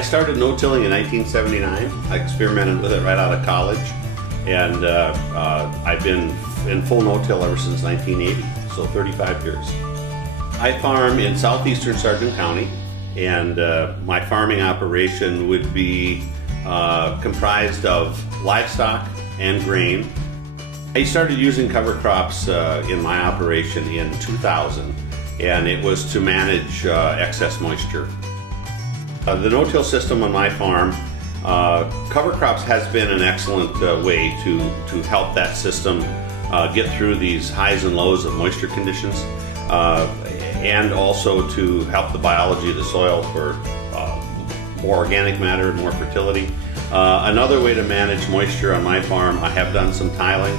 I started no-tilling in 1979. I experimented with it right out of college, and I've been in full no-till ever since 1980, so 35 years. I farm in southeastern Sargent County, and my farming operation would be comprised of livestock and grain. I started using cover crops in my operation in 2000, and it was to manage excess moisture. The no-till system on my farm, cover crops has been an excellent way to help that system get through these highs and lows of moisture conditions, and also to help the biology of the soil for more organic matter, more fertility. Another way to manage moisture on my farm, I have done some tiling,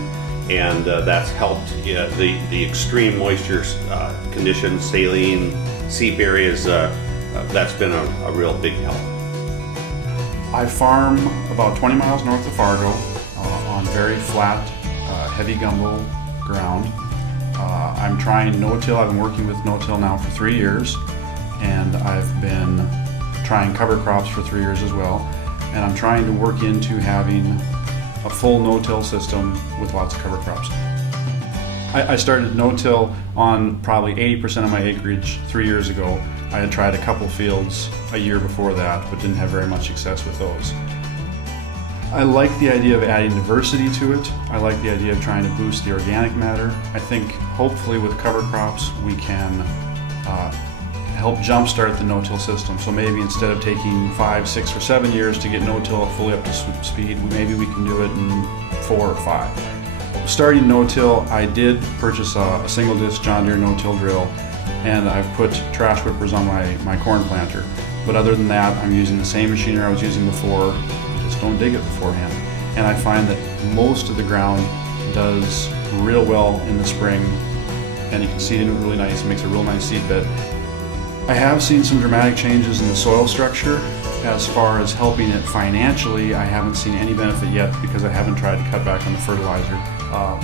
and that's helped the extreme moisture conditions, saline, seep areas. That's been a real big help. I farm about 20 miles north of Fargo on very flat, heavy gumbo ground. I'm trying no-till. I've been working with no-till now for 3 years, and I've been trying cover crops for 3 years as well. And I'm trying to work into having a full no-till system with lots of cover crops. I started no-till on probably 80% of my acreage 3 years ago. I had tried a couple fields a year before that, but didn't have very much success with those. I like the idea of adding diversity to it. I like the idea of trying to boost the organic matter. I think hopefully with cover crops we can help jumpstart the no-till system. So maybe instead of taking 5, 6, or 7 years to get no-till fully up to speed, maybe we can do it in 4 or 5. Starting no-till, I did purchase a single disc John Deere no-till drill, and I've put trash whippers on my corn planter. But other than that, I'm using the same machinery I was using before. Just don't dig it beforehand. And I find that most of the ground does real well in the spring, and you can seed into it really nice. It makes a real nice seed bed. I have seen some dramatic changes in the soil structure. As far as helping it financially, I haven't seen any benefit yet because I haven't tried to cut back on the fertilizer.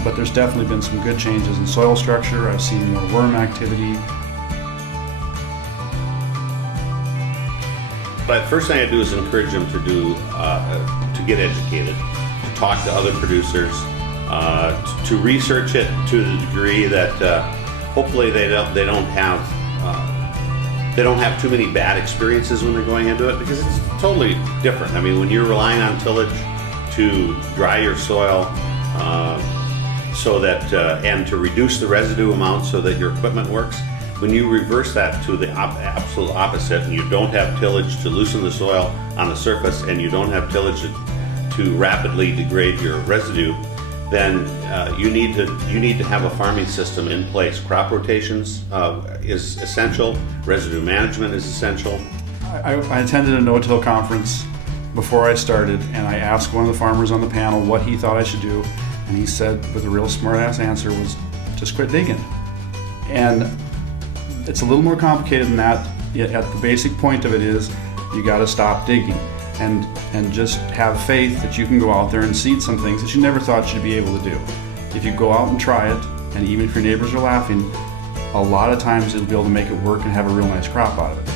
But there's definitely been some good changes in soil structure. I've seen more worm activity. But the first thing I do is encourage them to get educated, to talk to other producers, to research it to the degree that hopefully they don't have too many bad experiences when they're going into it, because it's totally different. I mean, when you're relying on tillage to dry your soil so that and to reduce the residue amount so that your equipment works, when you reverse that to the absolute opposite, and you don't have tillage to loosen the soil on the surface, and you don't have tillage to rapidly degrade your residue, then you need to have a farming system in place. Crop rotations is essential. Residue management is essential. I attended a no-till conference before I started, and I asked one of the farmers on the panel what he thought I should do, and he said, with a real smart-ass answer, was just quit digging. And it's a little more complicated than that. At the basic point of it is you got to stop digging and just have faith that you can go out there and seed some things that you never thought you'd be able to do. If you go out and try it, and even if your neighbors are laughing, a lot of times you'll be able to make it work and have a real nice crop out of it.